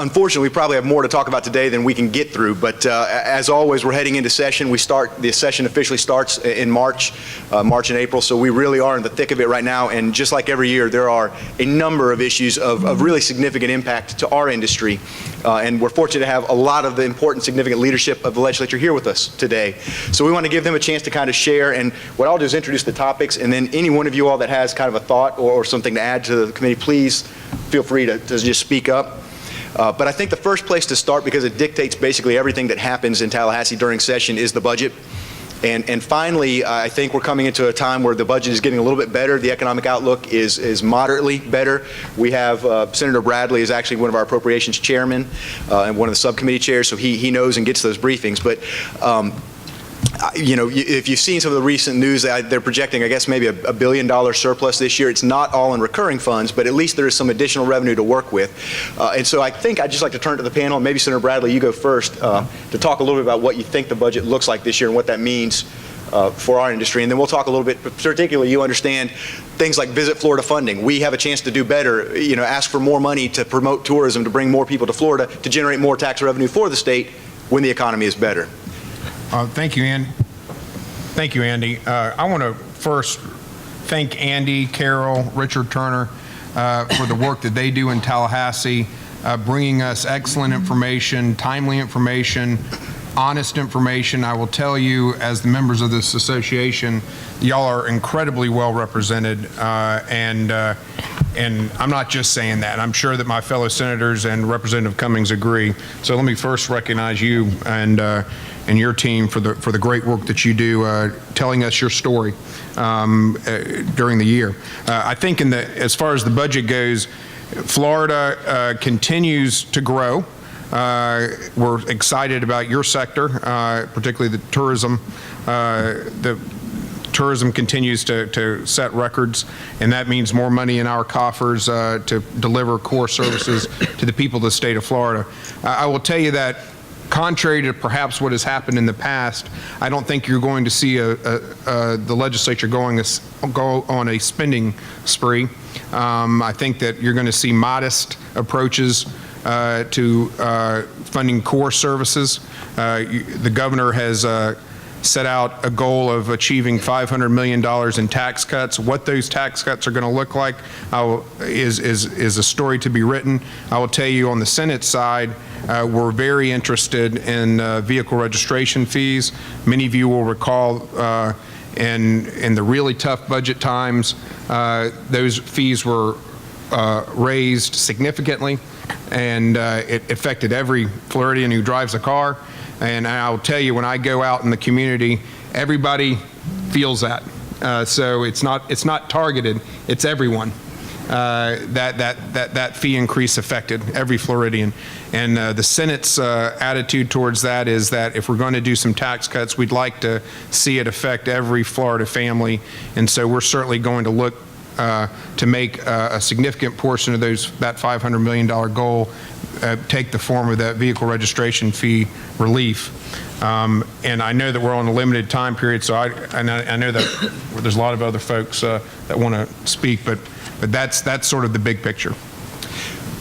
Unfortunately, we probably have more to talk about today than we can get through, but as always, we're heading into session. The session officially starts in March and April, so we really are in the thick of it right now, and just like every year, there are a number of issues of really significant impact to our industry, and we're fortunate to have a lot of the important, significant leadership of the legislature here with us today. So we want to give them a chance to kind of share, and what I'll do is introduce the topics, and then any one of you all that has kind of a thought or something to add to the committee, please feel free to just speak up. But I think the first place to start, because it dictates basically everything that happens in Tallahassee during session, is the budget. And finally, I think we're coming into a time where the budget is getting a little bit better. The economic outlook is moderately better. We have Senator Bradley is actually one of our appropriations chairmen and one of the subcommittee chairs, so he knows and gets those briefings. But you know, if you've seen some of the recent news, they're projecting, I guess, maybe a $1 billion surplus this year. It's not all in recurring funds, but at least there is some additional revenue to work with. And so I think I'd just like to turn to the panel, and maybe Senator Bradley, you go first, to talk a little bit about what you think the budget looks like this year and what that means for our industry. And then we'll talk a little bit, particularly you understand things like Visit Florida funding. We have a chance to do better, you know, ask for more money to promote tourism, to bring more people to Florida, to generate more tax revenue for the state when the economy is better. Thank you, Andy. Thank you, Andy. I want to first thank Andy, Carol, Richard Turner for the work that they do in Tallahassee, bringing us excellent information, timely information, honest information. I will tell you, as the members of this association, y'all are incredibly well represented, and I'm not just saying that. I'm sure that my fellow senators and Representative Cummings agree. So let me first recognize you and your team for the great work that you do, telling us your story during the year. I think as far as the budget goes, Florida continues to grow. We're excited about your sector, particularly the tourism. The tourism continues to set records, and that means more money in our coffers to deliver core services to the people of the state of Florida. I will tell you that, contrary to perhaps what has happened in the past, I don't think you're going to see the legislature go on a spending spree. I think that you're going to see modest approaches to funding core services. The governor has set out a goal of achieving $500 million in tax cuts. What those tax cuts are going to look like is a story to be written. I will tell you, on the Senate side, we're very interested in vehicle registration fees. Many of you will recall in the really tough budget times, those fees were raised significantly, and it affected every Floridian who drives a car. And I'll tell you, when I go out in the community, everybody feels that. So it's not targeted; it's everyone. That fee increase affected every Floridian, and the Senate's attitude towards that is that if we're going to do some tax cuts, we'd like to see it affect every Florida family, and so we're certainly going to look to make a significant portion of that $500 million goal take the form of that vehicle registration fee relief. And I know that we're on a limited time period, so I know that there's a lot of other folks that want to speak, but that's sort of the big picture.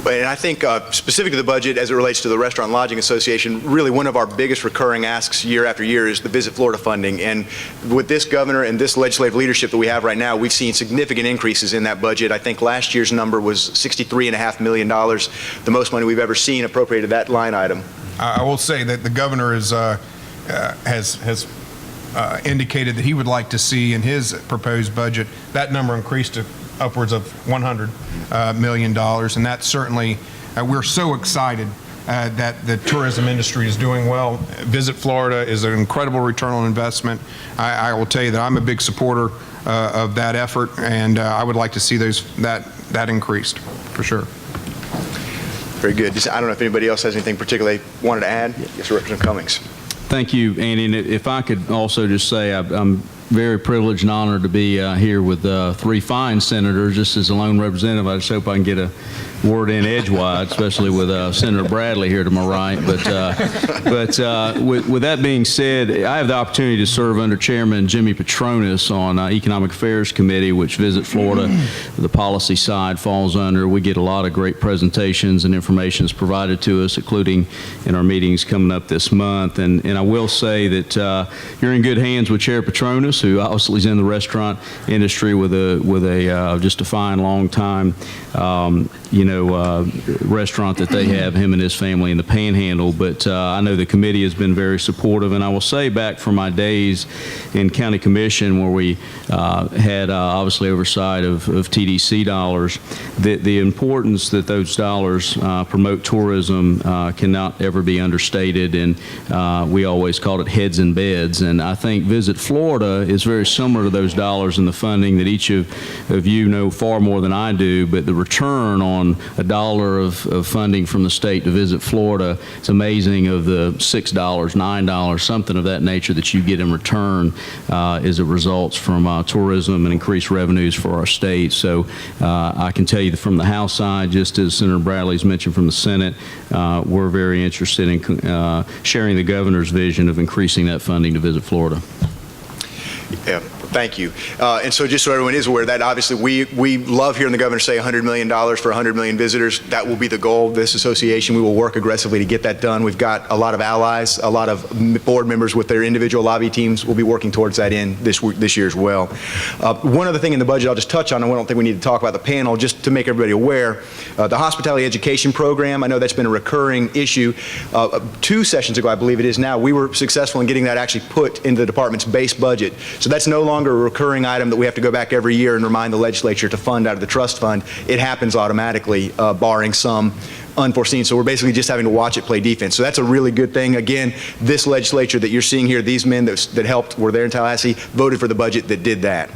And I think specific to the budget as it relates to the Restaurant and Lodging Association, really one of our biggest recurring asks year after year is the Visit Florida funding. And with this governor and this legislative leadership that we have right now, we've seen significant increases in that budget. I think last year's number was $63.5 million, the most money we've ever seen appropriated that line item. I will say that the governor has indicated that he would like to see in his proposed budget that number increased to upwards of $100 million, and that's certainly, we're so excited that the tourism industry is doing well. Visit Florida is an incredible return on investment. I will tell you that I'm a big supporter of that effort, and I would like to see that increased, for sure. Very good. I don't know if anybody else has anything particularly wanted to add. Yes, Representative Cummings. Thank you, Andy. And if I could also just say, I'm very privileged and honored to be here with three fine senators. Just as a lone representative, I just hope I can get a word in edgewise, especially with Senator Bradley here to my right. But with that being said, I have the opportunity to serve under Chairman Jimmy Petronas on Economic Affairs Committee, which Visit Florida, the policy side, falls under. We get a lot of great presentations and information is provided to us, including in our meetings coming up this month. And I will say that you're in good hands with Chair Petronas, who obviously is in the restaurant industry with a just a fine long time restaurant that they have, him and his family in the Panhandle. But I know the committee has been very supportive, and I will say back from my days in County Commission where we had obviously oversight of TDC dollars, the importance that those dollars promote tourism cannot ever be understated, and we always called it heads in beds. And I think Visit Florida is very similar to those dollars and the funding that each of you know far more than I do, but the return on $1 of funding from the state to Visit Florida, it's amazing of the $6, $9, something of that nature that you get in return as it results from tourism and increased revenues for our state. So I can tell you that from the House side, just as Senator Bradley's mentioned from the Senate, we're very interested in sharing the governor's vision of increasing that funding to Visit Florida. Yeah, thank you. And so just so everyone is aware, that obviously we love hearing the governor say $100 million for 100 million visitors. That will be the goal of this association. We will work aggressively to get that done. We've got a lot of allies, a lot of board members with their individual lobby teams will be working towards that in this year as well. One other thing in the budget I'll just touch on, and I don't think we need to talk about the panel, just to make everybody aware, the hospitality education program, I know that's been a recurring issue. 2 sessions ago, I believe it is now, we were successful in getting that actually put into the department's base budget. So that's no longer a recurring item that we have to go back every year and remind the legislature to fund out of the trust fund. It happens automatically, barring some unforeseen. So we're basically just having to watch it play defense. So that's a really good thing. Again, this legislature that you're seeing here, these men that helped, were there in Tallahassee, voted for the budget that did that.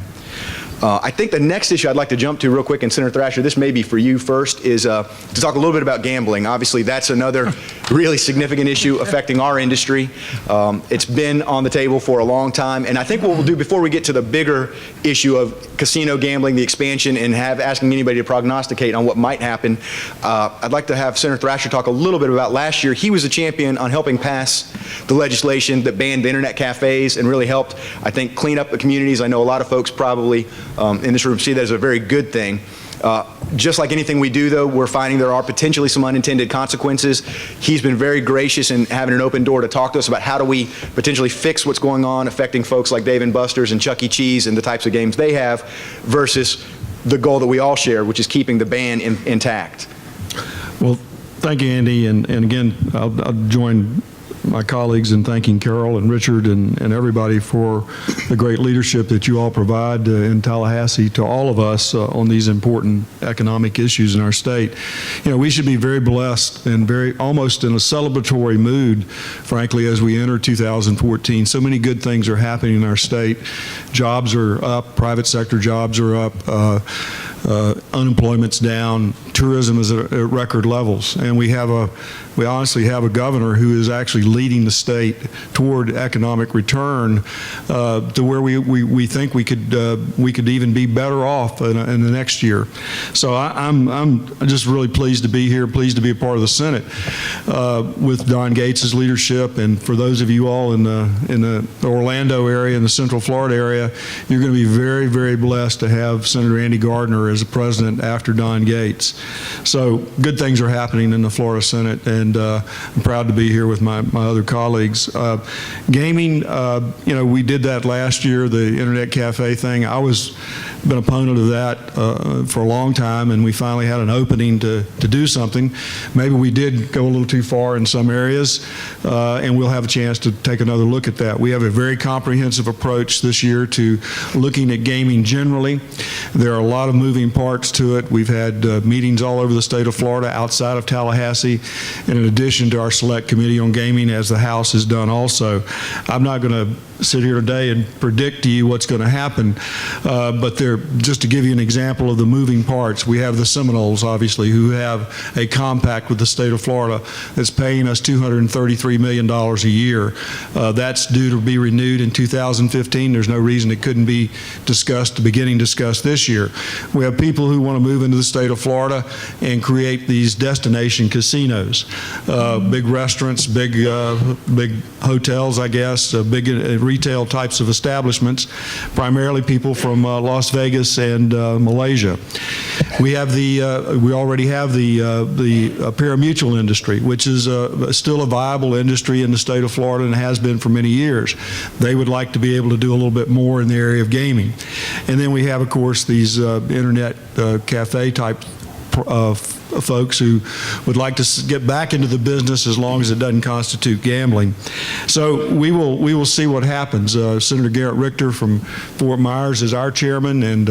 I think the next issue I'd like to jump to real quick, and Senator Thrasher, this may be for you first, is to talk a little bit about gambling. Obviously, that's another really significant issue affecting our industry. It's been on the table for a long time, and I think what we'll do before we get to the bigger issue of casino gambling, the expansion, and asking anybody to prognosticate on what might happen, I'd like to have Senator Thrasher talk a little bit about last year. He was a champion on helping pass the legislation that banned the internet cafes and really helped, I think, clean up the communities. I know a lot of folks probably in this room see that as a very good thing. Just like anything we do, though, we're finding there are potentially some unintended consequences. He's been very gracious in having an open door to talk to us about how do we potentially fix what's going on affecting folks like Dave & Buster's and Chuck E. Cheese and the types of games they have versus the goal that we all share, which is keeping the ban intact. Well, thank you, Andy. And again, I'll join my colleagues in thanking Carol and Richard and everybody for the great leadership that you all provide in Tallahassee to all of us on these important economic issues in our state. You know, we should be very blessed and very almost in a celebratory mood, frankly, as we enter 2014. So many good things are happening in our state. Jobs are up, private sector jobs are up, unemployment's down, tourism is at record levels, and we honestly have a governor who is actually leading the state toward economic return to where we think we could even be better off in the next year. So I'm just really pleased to be here, pleased to be a part of the Senate with Don Gates's leadership, and for those of you all in the Orlando area, in the Central Florida area, you're going to be very, very blessed to have Senator Andy Gardner as the president after Don Gates. So good things are happening in the Florida Senate, and I'm proud to be here with my other colleagues. Gaming, we did that last year, the internet cafe thing. I was been an opponent of that for a long time, and we finally had an opening to do something. Maybe we did go a little too far in some areas, and we'll have a chance to take another look at that. We have a very comprehensive approach this year to looking at gaming generally. There are a lot of moving parts to it. We've had meetings all over the state of Florida, outside of Tallahassee, and in addition to our select committee on gaming, as the House has done also. I'm not going to sit here today and predict to you what's going to happen, but just to give you an example of the moving parts, we have the Seminoles, obviously, who have a compact with the state of Florida that's paying us $233 million a year. That's due to be renewed in 2015. There's no reason it couldn't be discussed this year. We have people who want to move into the state of Florida and create these destination casinos, big restaurants, big hotels, I guess, big retail types of establishments, primarily people from Las Vegas and Malaysia. We already have the pari-mutuel industry, which is still a viable industry in the state of Florida and has been for many years. They would like to be able to do a little bit more in the area of gaming. And then we have, of course, these internet cafe type folks who would like to get back into the business as long as it doesn't constitute gambling. So we will see what happens. Senator Garrett Richter from Fort Myers is our chairman, and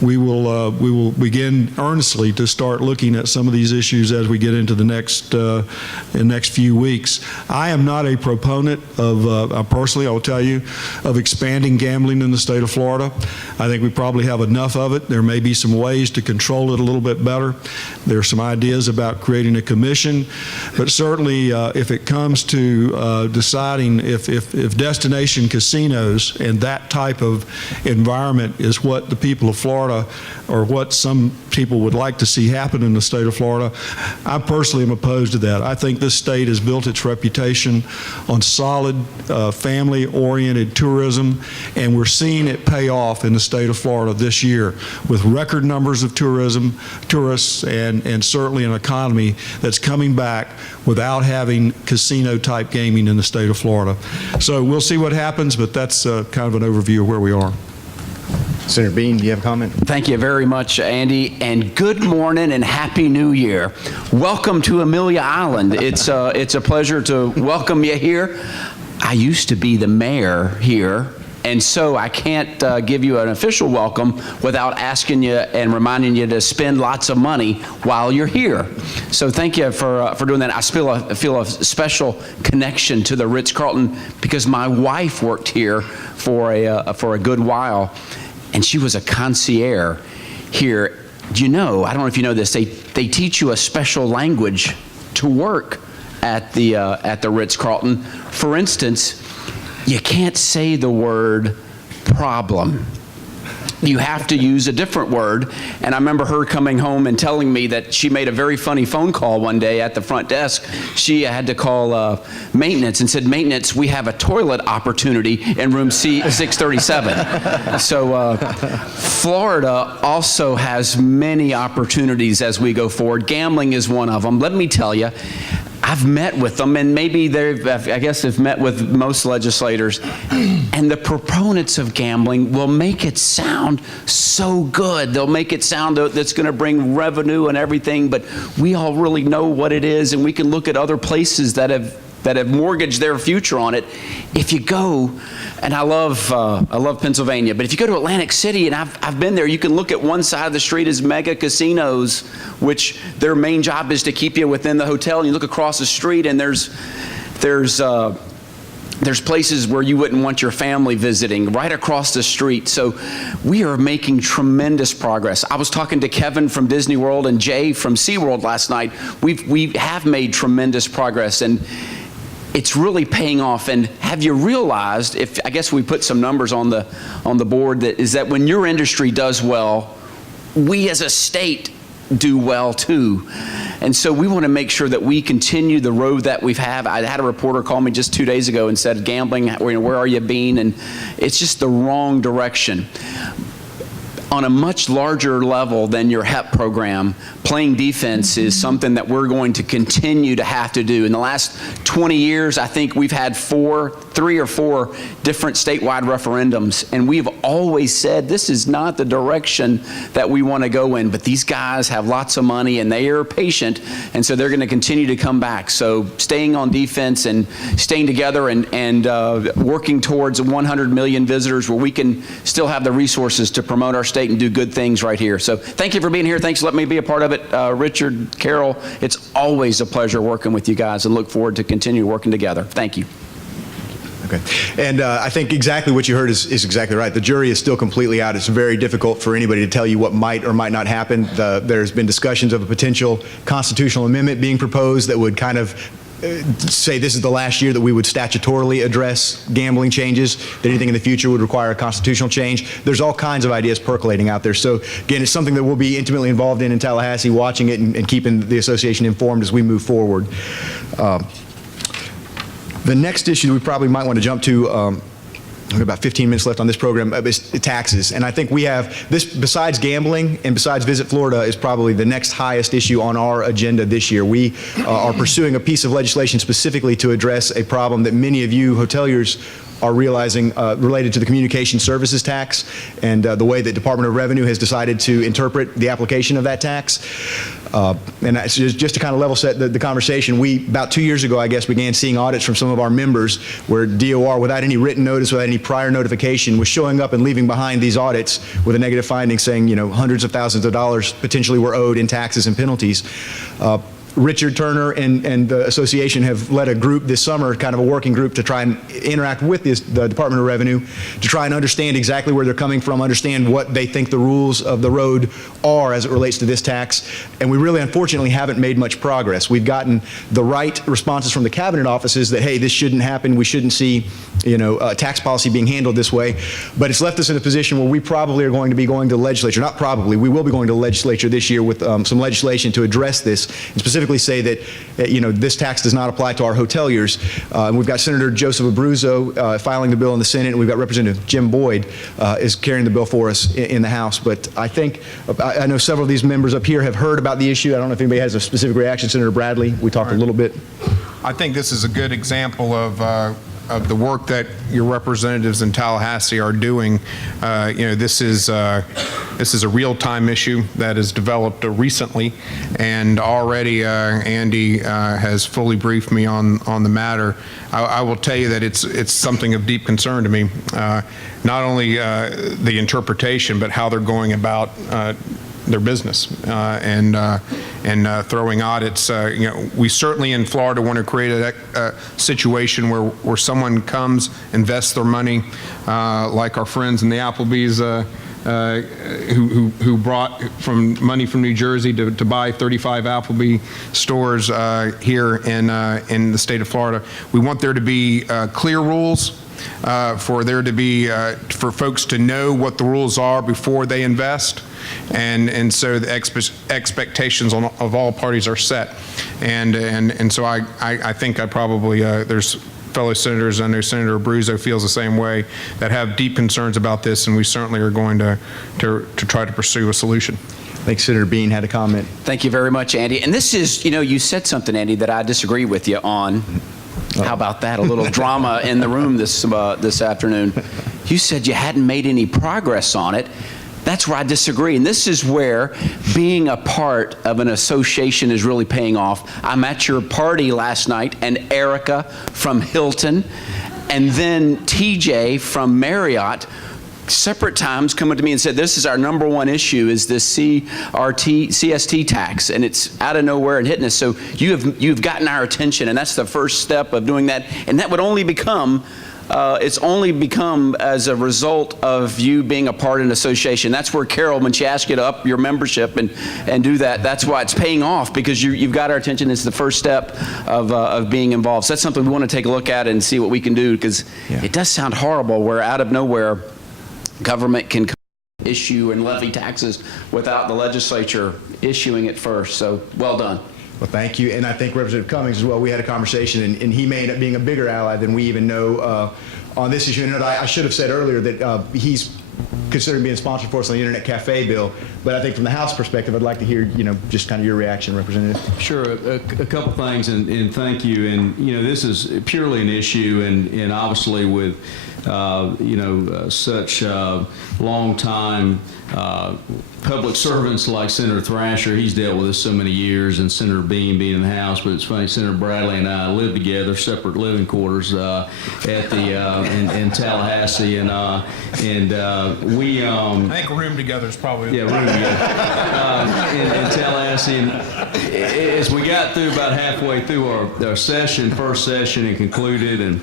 we will begin earnestly to start looking at some of these issues as we get into the next few weeks. I am not a proponent of, personally, I will tell you, of expanding gambling in the state of Florida. I think we probably have enough of it. There may be some ways to control it a little bit better. There are some ideas about creating a commission, but certainly if it comes to deciding if destination casinos and that type of environment is what the people of Florida or what some people would like to see happen in the state of Florida, I personally am opposed to that. I think this state has built its reputation on solid family-oriented tourism, and we're seeing it pay off in the state of Florida this year with record numbers of tourists, and certainly an economy that's coming back without having casino-type gaming in the state of Florida. So we'll see what happens, but that's kind of an overview of where we are. Senator Bean, do you have a comment? Thank you very much, Andy, and good morning and Happy New Year. Welcome to Amelia Island. It's a pleasure to welcome you here. I used to be the mayor here, and so I can't give you an official welcome without asking you and reminding you to spend lots of money while you're here. So thank you for doing that. I feel a special connection to the Ritz-Carlton because my wife worked here for a good while, and she was a concierge here. Do you know, I don't know if you know this, they teach you a special language to work at the Ritz-Carlton. For instance, you can't say the word problem. You have to use a different word. And I remember her coming home and telling me that she made a very funny phone call one day at the front desk. She had to call maintenance and said, "Maintenance, we have a toilet opportunity in room C637. So Florida also has many opportunities as we go forward. Gambling is one of them. Let me tell you, I've met with them, and maybe I guess they've met with most legislators, and the proponents of gambling will make it sound so good. They'll make it sound that's going to bring revenue and everything, but we all really know what it is, and we can look at other places that have mortgaged their future on it. If you go, and I love Pennsylvania, but if you go to Atlantic City, and I've been there, you can look at one side of the street as mega casinos, which their main job is to keep you within the hotel, and you look across the street, and there's places where you wouldn't want your family visiting right across the street. So we are making tremendous progress. I was talking to Kevin from Disney World and Jay from SeaWorld last night. We have made tremendous progress, and it's really paying off. And have you realized, I guess we put some numbers on the board, that when your industry does well, we as a state do well too. And so we want to make sure that we continue the road that we've had. I had a reporter call me just 2 days ago and said, gambling, where are you being? And it's just the wrong direction. On a much larger level than your HEP program, playing defense is something that we're going to continue to have to do. In the last 20 years, I think we've had 3 or 4 different statewide referendums, and we've always said this is not the direction that we want to go in, but these guys have lots of money and they are patient, and so they're going to continue to come back. So staying on defense and staying together and working towards 100 million visitors where we can still have the resources to promote our state and do good things right here. So thank you for being here. Thanks for letting me be a part of it. Richard, Carol, it's always a pleasure working with you guys, and look forward to continue working together. Thank you. Okay. And I think exactly what you heard is exactly right. The jury is still completely out. It's very difficult for anybody to tell you what might or might not happen. There's been discussions of a potential constitutional amendment being proposed that would kind of say this is the last year that we would statutorily address gambling changes, that anything in the future would require a constitutional change. There's all kinds of ideas percolating out there. So again, it's something that we'll be intimately involved in Tallahassee, watching it and keeping the association informed as we move forward. The next issue we probably might want to jump to, we have about 15 minutes left on this program, is taxes. And I think we have this, besides gambling and besides Visit Florida, is probably the next highest issue on our agenda this year. We are pursuing a piece of legislation specifically to address a problem that many of you hoteliers are realizing related to the communication services tax and the way that Department of Revenue has decided to interpret the application of that tax. And that's just to kind of level set the conversation, we, about 2 years ago, I guess, began seeing audits from some of our members where DOR, without any written notice, without any prior notification, was showing up and leaving behind these audits with a negative finding saying, you know, hundreds of thousands of dollars potentially were owed in taxes and penalties. Richard Turner and the association have led a group this summer, kind of a working group, to try and interact with the Department of Revenue to try and understand exactly where they're coming from, understand what they think the rules of the road are as it relates to this tax. And we really, unfortunately, haven't made much progress. We've gotten the right responses from the cabinet offices that, hey, this shouldn't happen. We shouldn't see, you know, tax policy being handled this way. But it's left us in a position where we probably are going to be going to the legislature. Not probably, we will be going to the legislature this year with some legislation to address this, and specifically say that, you know, this tax does not apply to our hoteliers. We've got Senator Joseph Abruzzo filing the bill in the Senate, and we've got Representative Jim Boyd is carrying the bill for us in the House. But I think, I know several of these members up here have heard about the issue. I don't know if anybody has a specific reaction. Senator Bradley, we talked a little bit. I think this is a good example of the work that your representatives in Tallahassee are doing. You know, this is a real-time issue that has developed recently, and already Andy has fully briefed me on the matter. I will tell you that it's something of deep concern to me. Not only the interpretation, but how they're going about their business and throwing audits. You know, we certainly in Florida want to create a situation where someone comes, invests their money, like our friends in the Applebee's who brought money from New Jersey to buy 35 Applebee stores here in the state of Florida. We want there to be clear rules. For there to be, for folks to know what the rules are before they invest, and so the expectations of all parties are set, and so I think I probably there's fellow senators, I know Senator Abruzzo feels the same way, that have deep concerns about this, and we certainly are going to try to pursue a solution. I think Senator Bean had a comment. Thank you very much, Andy. And this is, you know, you said something, Andy, that I disagree with you on. How about that? A little drama in the room this afternoon. You said you hadn't made any progress on it. That's where I disagree. And this is where being a part of an association is really paying off. I'm at your party last night, and Erica from Hilton, and then TJ from Marriott, separate times coming to me and said, this is our number one issue, is this CST tax, and it's out of nowhere and hitting us. So you've gotten our attention, and that's the first step of doing that. And that would only become, it's only become as a result of you being a part of an association. That's where Carol, when she asked you to up your membership and do that, that's why it's paying off, because you've got our attention. It's the first step of being involved. So that's something we want to take a look at and see what we can do, because it does sound horrible where out of nowhere government can issue and levy taxes without the legislature issuing it first. So well done. Well, thank you. And I think Representative Cummings as well, we had a conversation, and he may end up being a bigger ally than we even know on this issue. And I should have said earlier that he's considering being sponsored for us on the Internet Cafe bill. But I think from the House perspective, I'd like to hear, you know, just kind of your reaction, Representative. Sure. A couple things, and thank you. And, you know, this is purely an issue, and obviously with, you know, such long time public servants like Senator Thrasher, he's dealt with this so many years, and Senator Bean being in the House. But it's funny, Senator Bradley and I live together, separate living quarters at the in Tallahassee, and we. I think a room together is probably. Yeah, room together in Tallahassee. And as we got through about halfway through our session, first session, and concluded, and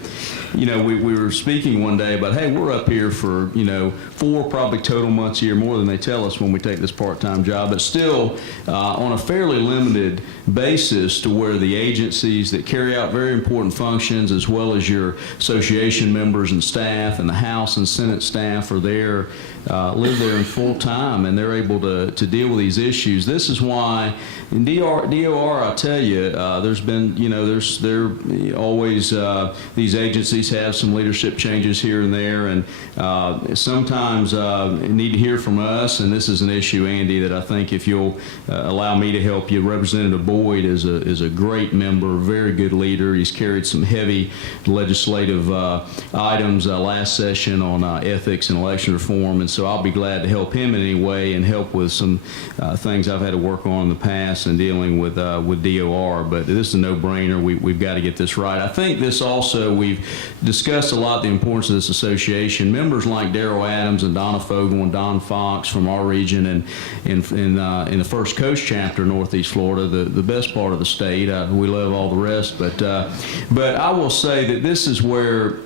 we were speaking one day about, hey, we're up here for, 4 probably total months a year, more than they tell us when we take this part-time job, but still on a fairly limited basis to where the agencies that carry out very important functions, as well as your association members and staff and the House and Senate staff are there, live there in full time, and they're able to deal with these issues. This is why in DOR, I tell you, there's been, there always, these agencies have some leadership changes here and there, and sometimes need to hear from us, and this is an issue, Andy, that I think if you'll allow me to help you. Representative Boyd is a great member, very good leader. He's carried some heavy legislative items last session on ethics and election reform, and so I'll be glad to help him in any way and help with some things I've had to work on in the past and dealing with DOR, but this is a no-brainer. We've got to get this right. I think this also, we've discussed a lot the importance of this association. Members like Darrell Adams and Donna Fogle and Don Fox from our region and in the First Coast chapter, Northeast Florida, the best part of the state. We love all the rest, but I will say that this is where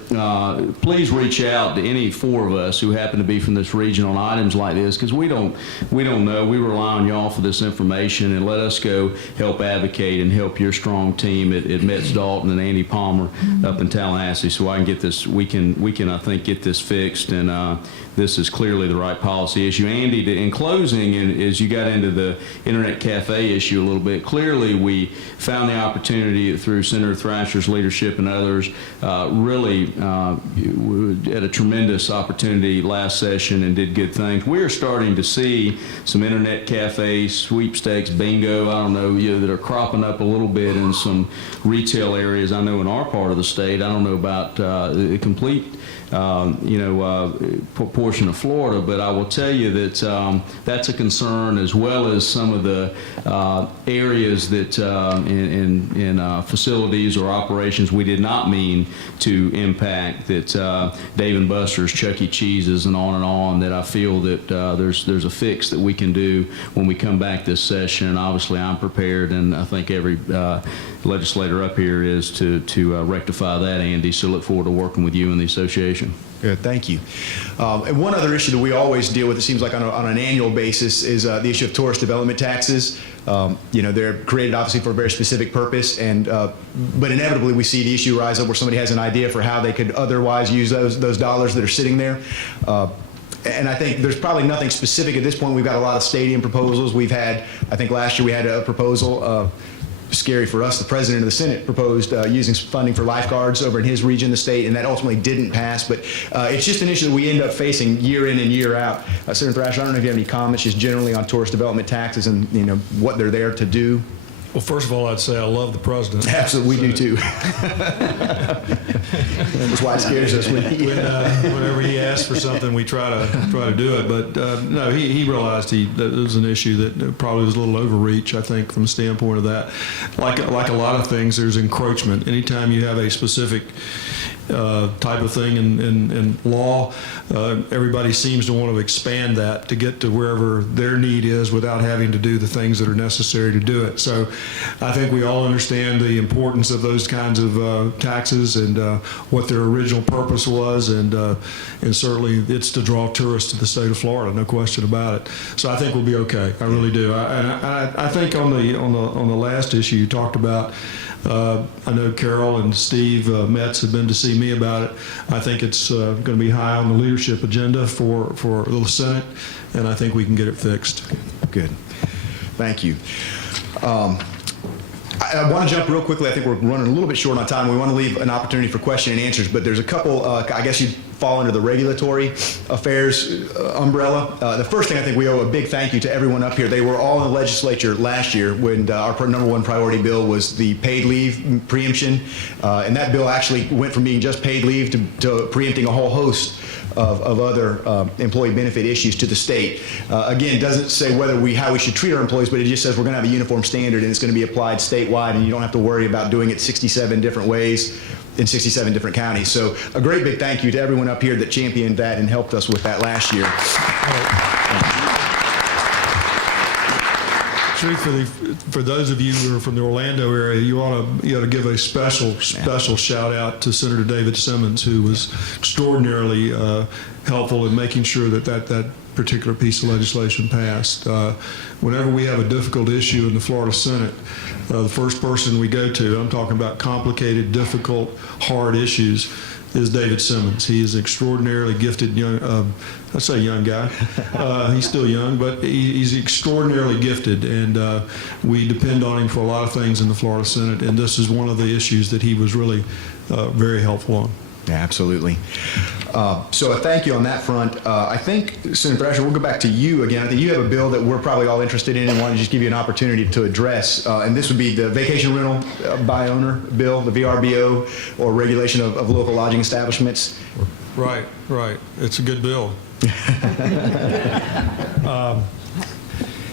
please reach out to any 4 of us who happen to be from this region on items like this, because we don't know. We rely on y'all for this information, and let us go help advocate and help your strong team at Metz Dalton and Andy Palmer up in Tallahassee, so I can get this. We can I think get this fixed, and this is clearly the right policy issue. Andy, in closing, and as you got into the internet cafe issue a little bit, clearly we found the opportunity through Senator Thrasher's leadership and others, really had a tremendous opportunity last session and did good things. We're starting to see some internet cafes, sweepstakes, bingo, I don't know, that are cropping up a little bit in some retail areas. I know in our part of the state, I don't know about the complete portion of Florida, but I will tell you that that's a concern, as well as some of the areas that in facilities or operations we did not mean to impact, that Dave & Buster's, Chuck E. Cheese's, and on, that I feel that there's a fix that we can do when we come back this session, and obviously I'm prepared, and I think every legislator up here is to rectify that, Andy, so look forward to working with you and the association. Good, thank you. And one other issue that we always deal with, it seems like on an annual basis, is the issue of tourist development taxes. They're created obviously for a very specific purpose, and but inevitably we see the issue rise up where somebody has an idea for how they could otherwise use those dollars that are sitting there. And I think there's probably nothing specific at this point. We've got a lot of stadium proposals. We've had, I think last year we had a proposal, scary for us, the president of the Senate proposed using funding for lifeguards over in his region of the state, and that ultimately didn't pass. But it's just an issue that we end up facing year in and year out. Senator Thrasher, I don't know if you have any comments just generally on tourist development taxes and what they're there to do. Well, first of all, I'd say I love the president. Absolutely, we do too. That's why it scares us. Whenever he asks for something, we try to do it. But no, he realized that it was an issue that probably was a little overreach, I think, from the standpoint of that. Like a lot of things, there's encroachment. Anytime you have a specific type of thing in law, everybody seems to want to expand that to get to wherever their need is without having to do the things that are necessary to do it. So I think we all understand the importance of those kinds of taxes and what their original purpose was, and certainly it's to draw tourists to the state of Florida, no question about it. So I think we'll be okay. I really do. I think on the last issue you talked about, I know Carol and Steve Metz have been to see me about it. I think it's going to be high on the leadership agenda for the Senate, and I think we can get it fixed. Good. Thank you. I want to jump real quickly. I think we're running a little bit short on time. We want to leave an opportunity for question and answers, but there's a couple, I guess you'd fall under the regulatory affairs umbrella. The first thing, I think we owe a big thank you to everyone up here. They were all in the legislature last year when our #1 priority bill was the paid leave preemption, and that bill actually went from being just paid leave to preempting a whole host of other employee benefit issues to the state. Again, doesn't say how we should treat our employees, but it just says we're going to have a uniform standard and it's going to be applied statewide, and you don't have to worry about doing it 67 different ways in 67 different counties. So a great big thank you to everyone up here that championed that and helped us with that last year. truthfully, for those of you who are from the Orlando area, you ought to give a special shout out to Senator David Simmons, who was extraordinarily helpful in making sure that particular piece of legislation passed. Whenever we have a difficult issue in the Florida Senate, the first person we go to, I'm talking about complicated, difficult, hard issues, is David Simmons. He is extraordinarily gifted young, I say young guy. He's still young, but he's extraordinarily gifted, and we depend on him for a lot of things in the Florida Senate, and this is one of the issues that he was really very helpful on. Yeah, absolutely. So a thank you on that front. I think, Senator Thrasher, we'll go back to you again. I think you have a bill that we're probably all interested in and want to just give you an opportunity to address. And this would be the vacation rental by owner bill, the VRBO, or regulation of local lodging establishments. Right. It's a good bill.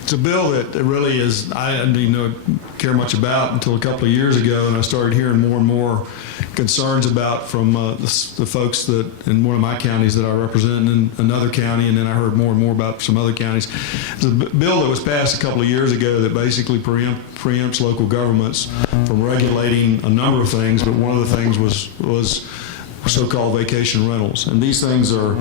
It's a bill that really is, I didn't care much about until a couple of years ago, and I started hearing more and more concerns about from the folks that in one of my counties that I represent in another county, and then I heard more and more about some other counties. It's a bill that was passed a couple of years ago that basically preempts local governments from regulating a number of things, but one of the things was so-called vacation rentals. And these things are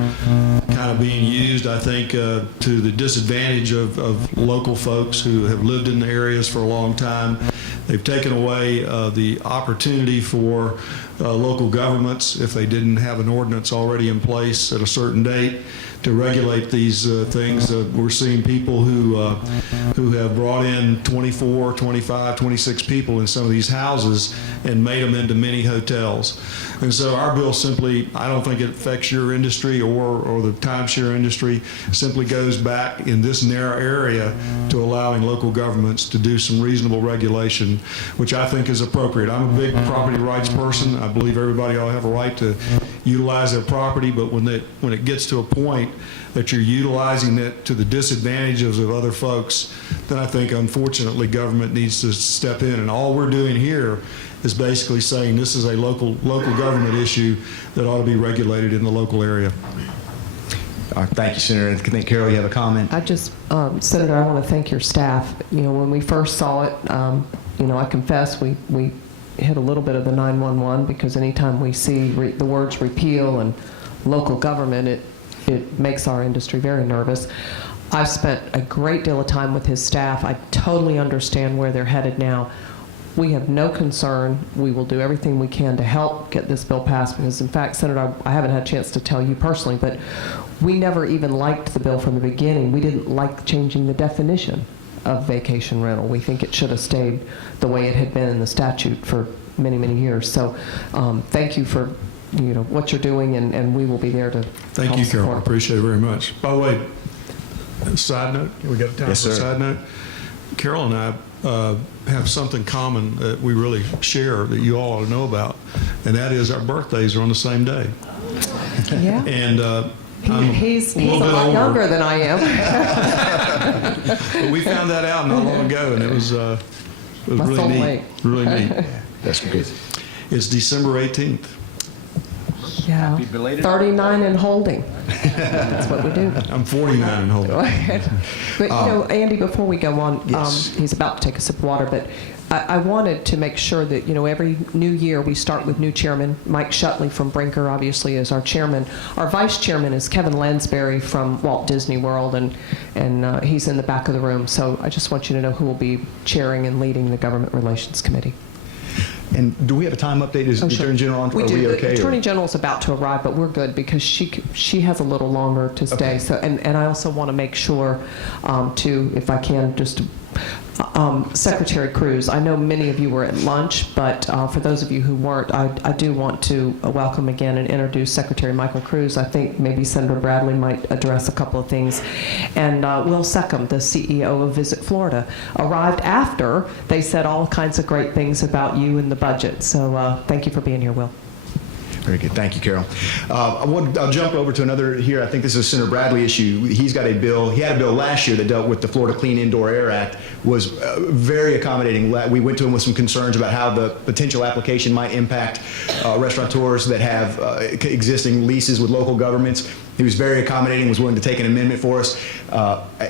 kind of being used, I think, to the disadvantage of local folks who have lived in the areas for a long time. They've taken away the opportunity for local governments, if they didn't have an ordinance already in place at a certain date, to regulate these things. We're seeing people who have brought in 24, 25, 26 people in some of these houses and made them into mini hotels. And so our bill simply, I don't think it affects your industry or the timeshare industry, simply goes back in this narrow area to allowing local governments to do some reasonable regulation, which I think is appropriate. I'm a big property rights person. I believe everybody ought to have a right to utilize their property, but when it gets to a point that you're utilizing it to the disadvantages of other folks, then I think, unfortunately, government needs to step in. And all we're doing here is basically saying this is a local government issue that ought to be regulated in the local area. Thank you, Senator. I think, Carol, you have a comment? I just, Senator, I want to thank your staff. When we first saw it, I confess we hit a little bit of the 911 because anytime we see the words repeal and local government, it makes our industry very nervous. I've spent a great deal of time with his staff. I totally understand where they're headed now. We have no concern. We will do everything we can to help get this bill passed because, in fact, Senator, I haven't had a chance to tell you personally, but we never even liked the bill from the beginning. We didn't like changing the definition of vacation rental. We think it should have stayed the way it had been in the statute for many, many years. So thank you for what you're doing, and we will be there to Thank you, Carol. I appreciate it very much. By the way, side note, we got time for a side note? Carol and I have something common that we really share that you all ought to know about, and that is our birthdays are on the same day. Yeah. And he's a lot younger than I am. But we found that out not long ago, and it was really neat. Really neat. That's good. It's December 18th. Yeah. 39 and holding. That's what we do. I'm 49 and holding. But Andy, before we go on, yes. He's about to take a sip of water, but I wanted to make sure that, every new year we start with new chairman. Mike Shutley from Brinker, obviously, is our chairman. Our vice chairman is Kevin Lansbury from Walt Disney World, and he's in the back of the room. So I just want you to know who will be chairing and leading the Government Relations Committee. And do we have a time update? Is the Attorney General on? We do. We okay? The Attorney General's about to arrive, but we're good because she has a little longer to stay. Okay. So, and I also want to make sure, if I can, just Secretary Cruz. I know many of you were at lunch, but for those of you who weren't, I do want to welcome again and introduce Secretary Michael Cruz. I think maybe Senator Bradley might address a couple of things. And Will Seckham, the CEO of Visit Florida, arrived after they said all kinds of great things about you in the budget. So thank you for being here, Will. Very good. Thank you, Carol. I'll jump over to another here. I think this is a Senator Bradley issue. He's got a bill. He had a bill last year that dealt with the Florida Clean Indoor Air Act, was very accommodating. We went to him with some concerns about how the potential application might impact restaurateurs that have existing leases with local governments. He was very accommodating, was willing to take an amendment for us.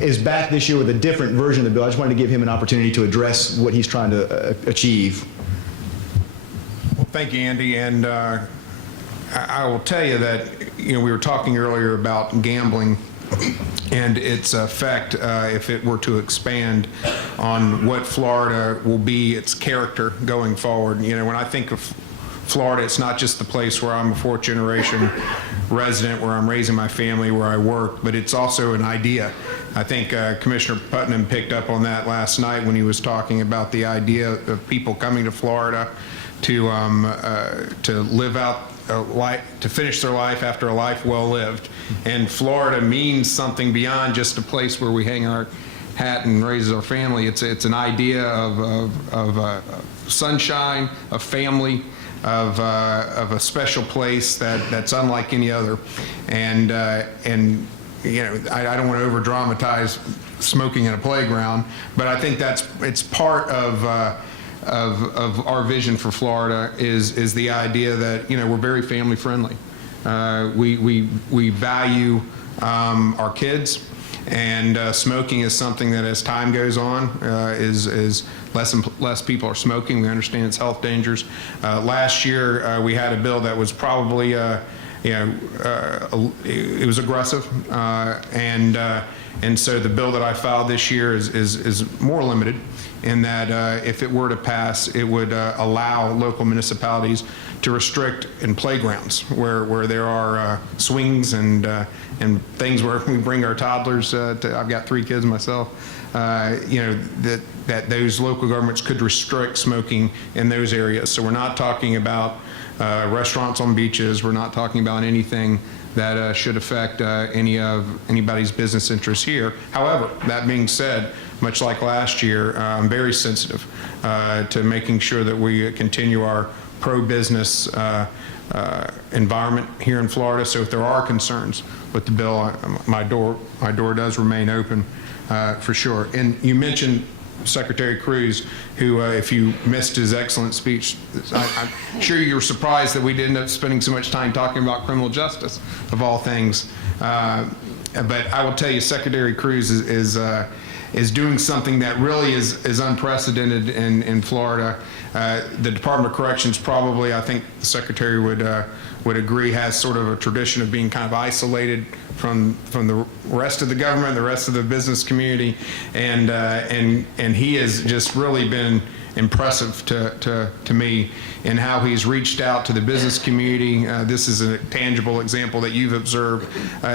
Is back this year with a different version of the bill. I just wanted to give him an opportunity to address what he's trying to achieve. Well, thank you, Andy, and I will tell you that, we were talking earlier about gambling and its effect if it were to expand on what Florida will be, its character going forward. When I think of Florida, it's not just the place where I'm a fourth generation resident, where I'm raising my family, where I work, but it's also an idea. I think Commissioner Putnam picked up on that last night when he was talking about the idea of people coming to Florida to live out a life, to finish their life after a life well lived. And Florida means something beyond just a place where we hang our hat and raise our family. It's an idea of sunshine, of family, of a special place that's unlike any other. And I don't want to over dramatize smoking in a playground, but I think it's part of our vision for Florida is the idea that we're very family friendly. We value our kids, and smoking is something that, as time goes on, is less and less people are smoking. We understand its health dangers. Last year we had a bill that was probably it was aggressive, and so the bill that I filed this year is more limited, in that if it were to pass, it would allow local municipalities to restrict in playgrounds where there are swings and things where we bring our toddlers. I've got 3 kids myself. That those local governments could restrict smoking in those areas. So we're not talking about restaurants on beaches. We're not talking about anything that should affect anybody's business interests here. However, that being said, much like last year, I'm very sensitive to making sure that we continue our pro-business environment here in Florida. So if there are concerns with the bill, my door does remain open for sure. And you mentioned Secretary Cruz, who, if you missed his excellent speech, I'm sure you were surprised that we ended up spending so much time talking about criminal justice, of all things. But I will tell you, Secretary Cruz is doing something that really is unprecedented in Florida. The Department of Corrections probably, I think the Secretary would agree, has sort of a tradition of being kind of isolated from the rest of the government, the rest of the business community, and he has just really been impressive to me in how he's reached out to the business community. This is a tangible example that you've observed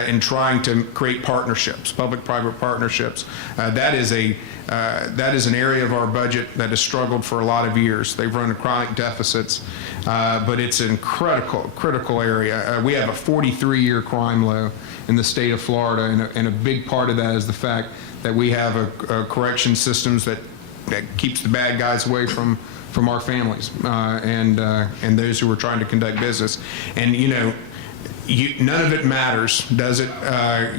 in trying to create partnerships, public-private partnerships. That is an area of our budget that has struggled for a lot of years. They've run chronic deficits, but it's a critical area. We have a 43-year crime low in the state of Florida, and a big part of that is the fact that we have a correction systems that keeps the bad guys away from our families and those who are trying to conduct business. And none of it matters, does it?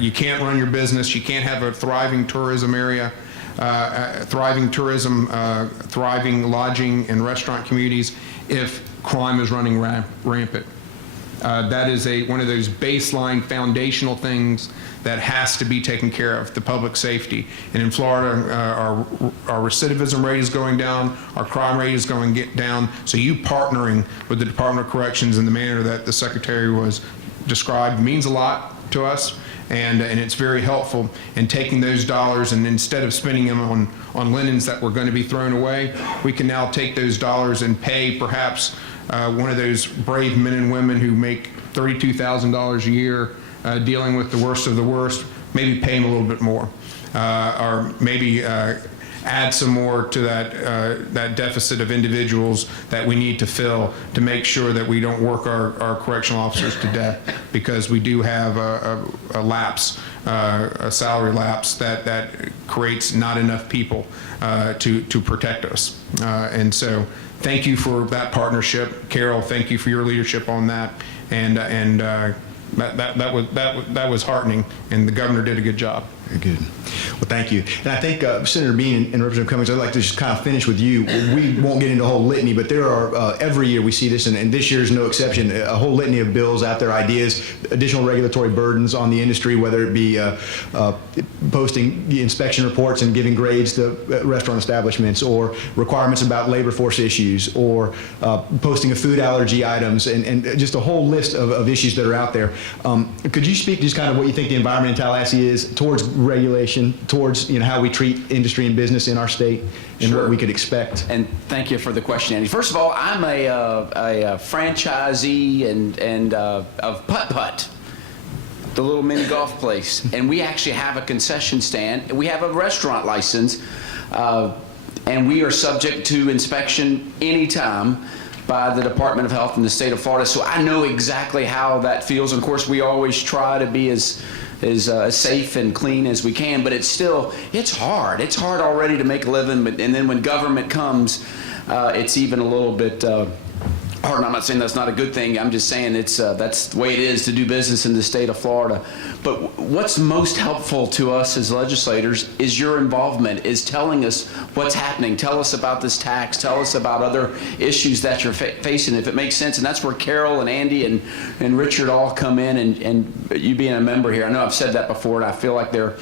You can't run your business. You can't have a thriving tourism area, thriving tourism, thriving lodging and restaurant communities if crime is running rampant. That is one of those baseline foundational things that has to be taken care of, the public safety. And in Florida, our recidivism rate is going down, our crime rate is going down. So you partnering with the Department of Corrections in the manner that the Secretary was described means a lot to us. And it's very helpful in taking those dollars, and instead of spending them on linens that were going to be thrown away, we can now take those dollars and pay perhaps one of those brave men and women who make $32,000 a year dealing with the worst of the worst, maybe pay them a little bit more, or maybe add some more to that deficit of individuals that we need to fill to make sure that we don't work our correctional officers to death, because we do have a lapse, a salary lapse that creates not enough people to protect us. And so thank you for that partnership. Carol, thank you for your leadership on that. And that was heartening, and the governor did a good job. Very good. Well, thank you. And I think Senator Bean and Representative Cummings, I'd like to just kind of finish with you. We won't get into a whole litany, but there are, every year we see this, and this year is no exception, a whole litany of bills out there, ideas, additional regulatory burdens on the industry, whether it be posting the inspection reports and giving grades to restaurant establishments, or requirements about labor force issues, or posting of food allergy items, and just a whole list of issues that are out there. Could you speak just kind of what you think the environment in Tallahassee is towards regulation, towards how we treat industry and business in our state, and Sure. what we could expect? And thank you for the question, Andy. First of all, I'm a franchisee of Putt Putt, the little mini golf place, and we actually have a concession stand. We have a restaurant license, and we are subject to inspection anytime by the Department of Health in the state of Florida. So I know exactly how that feels. And of course, we always try to be as safe and clean as we can, but it's hard. It's hard already to make a living, and then when government comes, it's even a little bit hard. And I'm not saying that's not a good thing. I'm just saying that's the way it is to do business in the state of Florida. But what's most helpful to us as legislators is your involvement, is telling us what's happening. Tell us about this tax. Tell us about other issues that you're facing, if it makes sense. And that's where Carol and Andy and Richard all come in, and you being a member here. I know I've said that before, and I feel like they're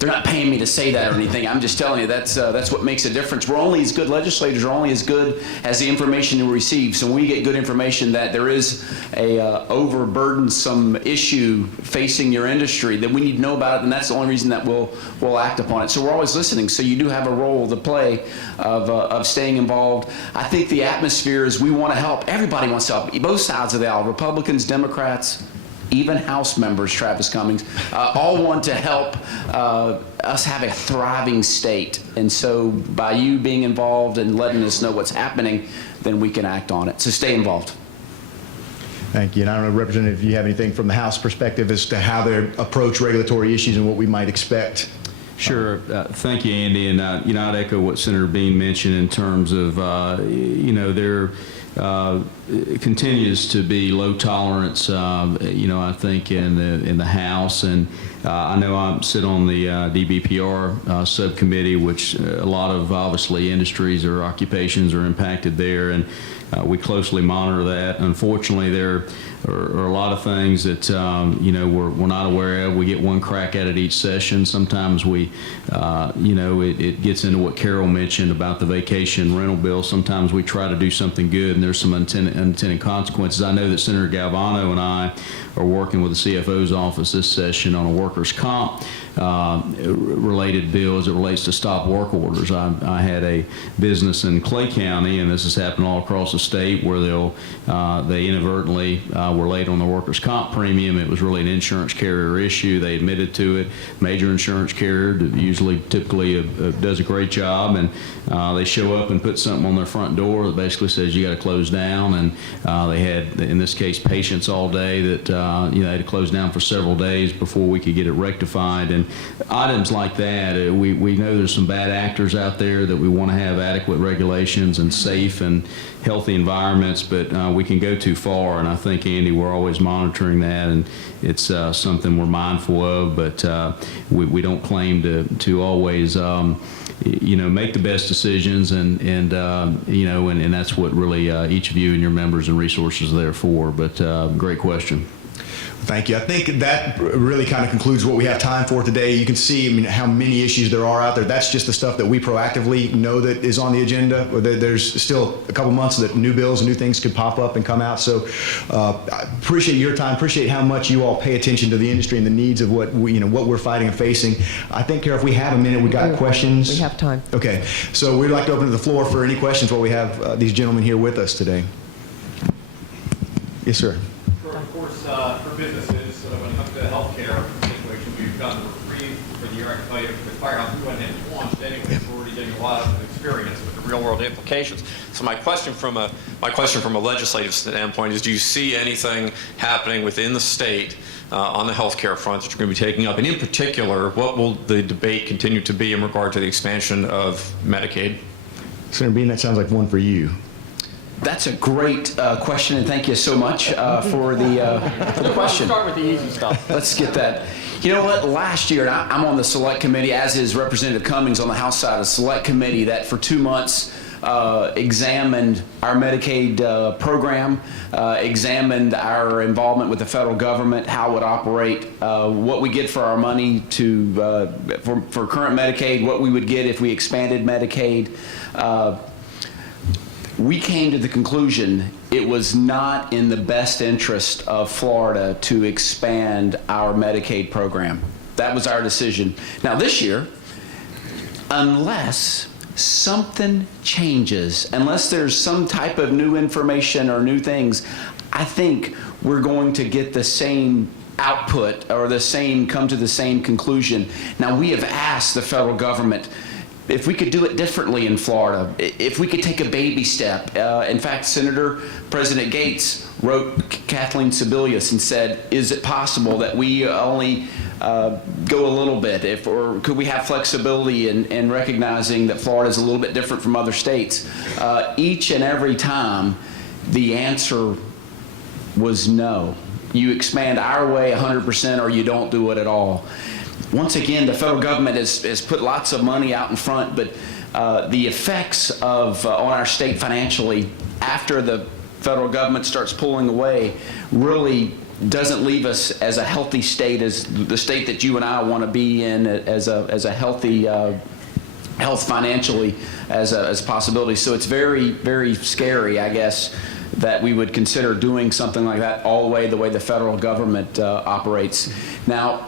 not paying me to say that or anything. I'm just telling you that's what makes a difference. We're only as good, legislators are only as good as the information we receive. So when we get good information that there is a overburdensome issue facing your industry, then we need to know about it, and that's the only reason that we'll act upon it. So we're always listening. So you do have a role to play of staying involved. I think the atmosphere is we want to help. Everybody wants to help. Both sides of the aisle, Republicans, Democrats, even House members, Travis Cummings, all want to help us have a thriving state. And so by you being involved and letting us know what's happening, then we can act on it. So stay involved. Thank you. And I don't know, Representative, if you have anything from the House perspective as to how they approach regulatory issues and what we might expect. Sure. Thank you, Andy. And, I'd echo what Senator Bean mentioned in terms of, there continues to be low tolerance, I think in the House. And I know I sit on the DBPR subcommittee, which a lot of, obviously, industries or occupations are impacted there. And we closely monitor that. Unfortunately, there are a lot of things that we're not aware of. We get one crack at it each session. Sometimes we, it gets into what Carol mentioned about the vacation rental bill. Sometimes we try to do something good, and there's some unintended consequences. I know that Senator Galvano and I are working with the CFO's office this session on a workers' comp related bill as it relates to stop work orders. I had a business in Clay County, and this has happened all across the state, where they inadvertently were late on the workers' comp premium. It was really an insurance carrier issue. They admitted to it. Major insurance carrier typically does a great job, and they show up and put something on their front door that basically says you got to close down. And they had, in this case, patients all day that they had to close down for several days before we could get it rectified. And items like that, we know there's some bad actors out there that we want to have adequate regulations and safe and healthy environments, but we can go too far. And I think, Andy, we're always monitoring that, and it's something we're mindful of, but we don't claim to always make the best decisions, and that's what really each of you and your members and resources are there for. But great question. Thank you. I think that really kind of concludes what we have time for today. You can see, how many issues there are out there. That's just the stuff that we proactively know that is on the agenda. There's still a couple months that new bills and new things could pop up and come out. So I appreciate your time. Appreciate how much you all pay attention to the industry and the needs of what we're fighting and facing. I think, Carol, if we have a minute, we got questions. We have time. Okay. So we'd like to open the floor for any questions while we have these gentlemen here with us today. Yes, sir. Of course, for businesses, when it comes to the healthcare situation, we've done the reprieve for the year. I can tell you, the firehouse we went in and launched anyway, so we're already getting a lot of experience with the real-world implications. So my question from a legislative standpoint is: do you see anything happening within the state on the healthcare front that you're going to be taking up, and in particular, what will the debate continue to be in regard to the expansion of Medicaid? Senator Bean, that sounds like one for you. That's a great question, and thank you so much for the question. Start with the easy stuff. Let's get that. You know what? Last year, and I'm on the select committee, as is Representative Cummings on the House side of the select committee, that for 2 months examined our Medicaid program, examined our involvement with the federal government, how it would operate, what we get for our money for current Medicaid, what we would get if we expanded Medicaid. We came to the conclusion it was not in the best interest of Florida to expand our Medicaid program. That was our decision. Now this year, unless something changes, unless there's some type of new information or new things, I think we're going to get the same output or come to the same conclusion. Now we have asked the federal government if we could do it differently in Florida, if we could take a baby step. In fact, President Gates wrote Kathleen Sebelius and said, is it possible that we only go a little bit, or could we have flexibility in recognizing that Florida is a little bit different from other states? Each and every time, the answer was no. You expand our way 100% or you don't do it at all. Once again, the federal government has put lots of money out in front, but the effects on our state financially after the federal government starts pulling away really doesn't leave us as a healthy state, as the state that you and I want to be in, as a healthy health financially as a possibility. So it's very, very scary, I guess, that we would consider doing something like that all the way the federal government operates. Now,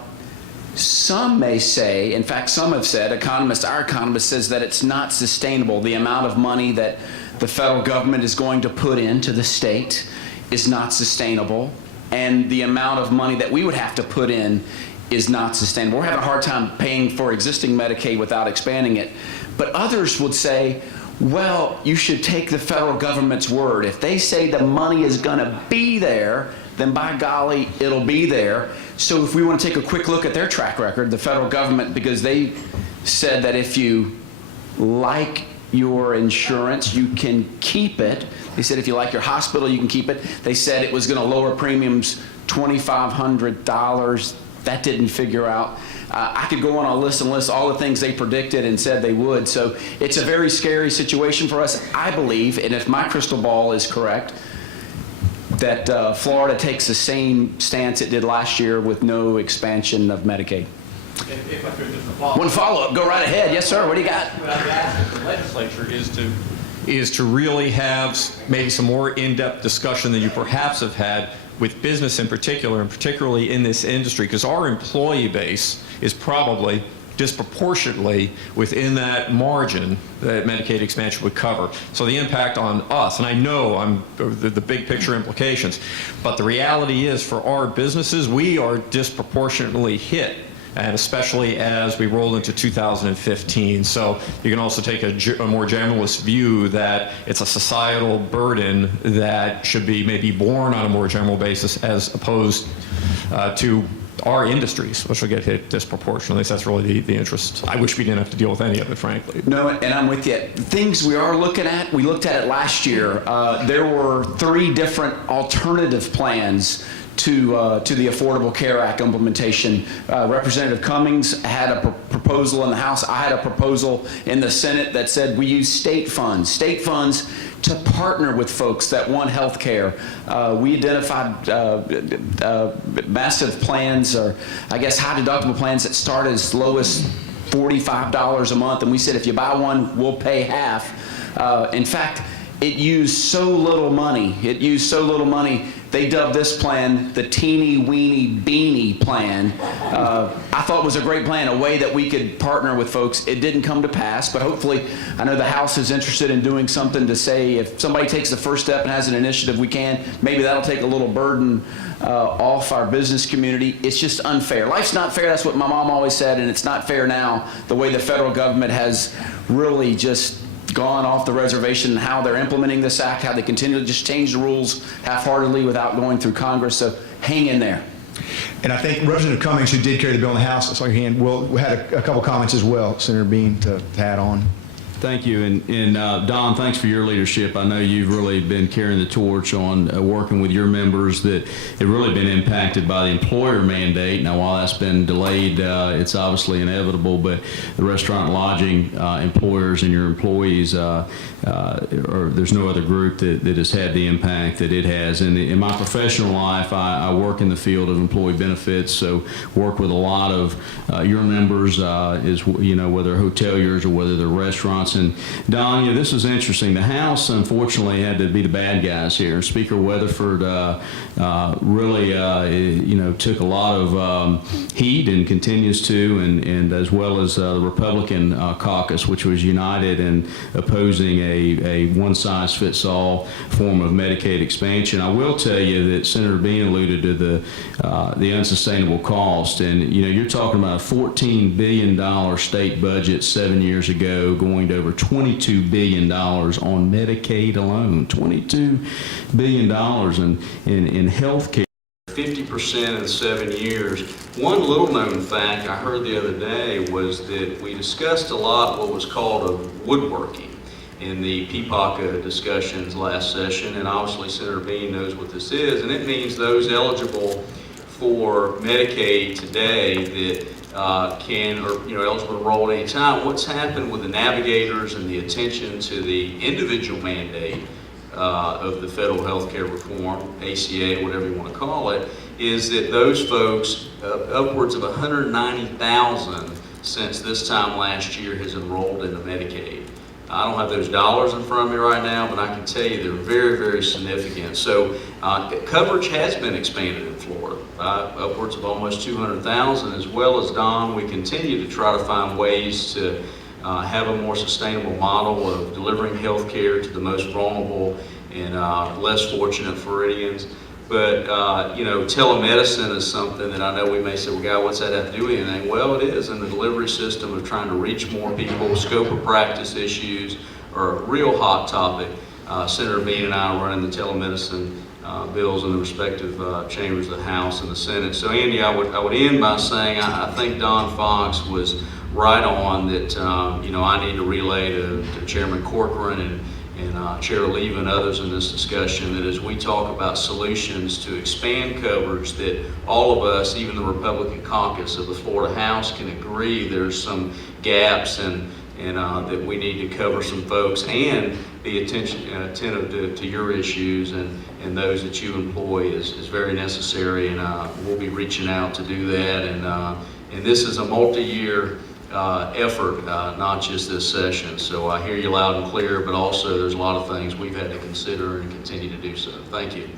some may say, in fact, some have said, our economist says that it's not sustainable. The amount of money that the federal government is going to put into the state is not sustainable, and the amount of money that we would have to put in is not sustainable. We're having a hard time paying for existing Medicaid without expanding it. But others would say, well, you should take the federal government's word. If they say the money is going to be there, then by golly, it'll be there. So if we want to take a quick look at their track record, the federal government, because they said that if you like your insurance, you can keep it. They said if you like your hospital, you can keep it. They said it was going to lower premiums $2,500. That didn't figure out. I could go on a list and list all the things they predicted and said they would. So it's a very scary situation for us, I believe, and if my crystal ball is correct, that Florida takes the same stance it did last year with no expansion of Medicaid. If I could just follow. One follow-up, go right ahead. Yes, sir, what do you got? What I've asked the legislature is to really have maybe some more in-depth discussion than you perhaps have had with business in particular, and particularly in this industry, because our employee base is probably disproportionately within that margin that Medicaid expansion would cover. So the impact on us, and I know the big picture implications, but the reality is for our businesses, we are disproportionately hit, and especially as we roll into 2015. So you can also take a more generalist view that it's a societal burden that should be maybe borne on a more general basis as opposed to our industries, which will get hit disproportionately. So that's really the interest. I wish we didn't have to deal with any of it, frankly. No, and I'm with you. Things we are looking at, we looked at it last year. There were 3 different alternative plans to the Affordable Care Act implementation. Representative Cummings had a proposal in the House. I had a proposal in the Senate that said we use state funds to partner with folks that want health care. We identified massive plans, or I guess high deductible plans that start as low as $45 a month, and we said if you buy one, we'll pay half. In fact, it used so little money. They dubbed this plan the teeny weeny beanie plan. I thought it was a great plan, a way that we could partner with folks. It didn't come to pass, but hopefully, I know the House is interested in doing something to say if somebody takes the first step and has an initiative, we can. Maybe that'll take a little burden off our business community. It's just unfair. Life's not fair. That's what my mom always said, and it's not fair now, the way the federal government has really just gone off the reservation, how they're implementing this act, how they continue to just change the rules half-heartedly without going through Congress. So hang in there. And I think Representative Cummings, who did carry the bill in the House, I saw your hand, we had a couple comments as well, Senator Bean, to add on. Thank you. And Don, thanks for your leadership. I know you've really been carrying the torch on working with your members that have really been impacted by the employer mandate. Now, while that's been delayed, it's obviously inevitable, but the restaurant and lodging employers and your employees, there's no other group that has had the impact that it has. And in my professional life, I work in the field of employee benefits, so work with a lot of your members, whether hoteliers or whether they're restaurants. And Don, this is interesting. The House, unfortunately, had to be the bad guys here. Speaker Weatherford really, took a lot of heat and continues to, and as well as the Republican caucus, which was united in opposing a one-size-fits-all form of Medicaid expansion. I will tell you that Senator Bean alluded to the unsustainable cost, and you're talking about a $14 billion state budget 7 years ago, going to over $22 billion on Medicaid alone. $22 billion in health care. 50% in 7 years. One little known fact I heard the other day was that we discussed a lot what was called a woodworking in the PPACA discussions last session, and obviously Senator Bean knows what this is, and it means those eligible for Medicaid today that eligible to enroll at any time. What's happened with the navigators and the attention to the individual mandate of the federal health care reform, ACA, whatever you want to call it, is that those folks, upwards of 190,000 since this time last year, has enrolled into Medicaid. I don't have those dollars in front of me right now, but I can tell you they're very, very significant. So coverage has been expanded in Florida, upwards of almost 200,000, as well as, Don, we continue to try to find ways to have a more sustainable model of delivering health care to the most vulnerable and less fortunate Floridians. But, telemedicine is something that I know we may say, well, God, what's that have to do with anything? Well, it is in the delivery system of trying to reach more people. Scope of practice issues are a real hot topic. Senator Bean and I are running the telemedicine bills in the respective chambers of the House and the Senate. So, Andy, I would end by saying I think Don Fox was right on that, I need to relay to Chairman Corcoran and Chair Leva and others in this discussion that as we talk about solutions to expand coverage, that all of us, even the Republican caucus of the Florida House, can agree there's some gaps and that we need to cover some folks and be attentive to your issues and those that you employ is very necessary, and we'll be reaching out to do that. And this is a multi-year effort, not just this session. So I hear you loud and clear, but also there's a lot of things we've had to consider and continue to do so. Thank you.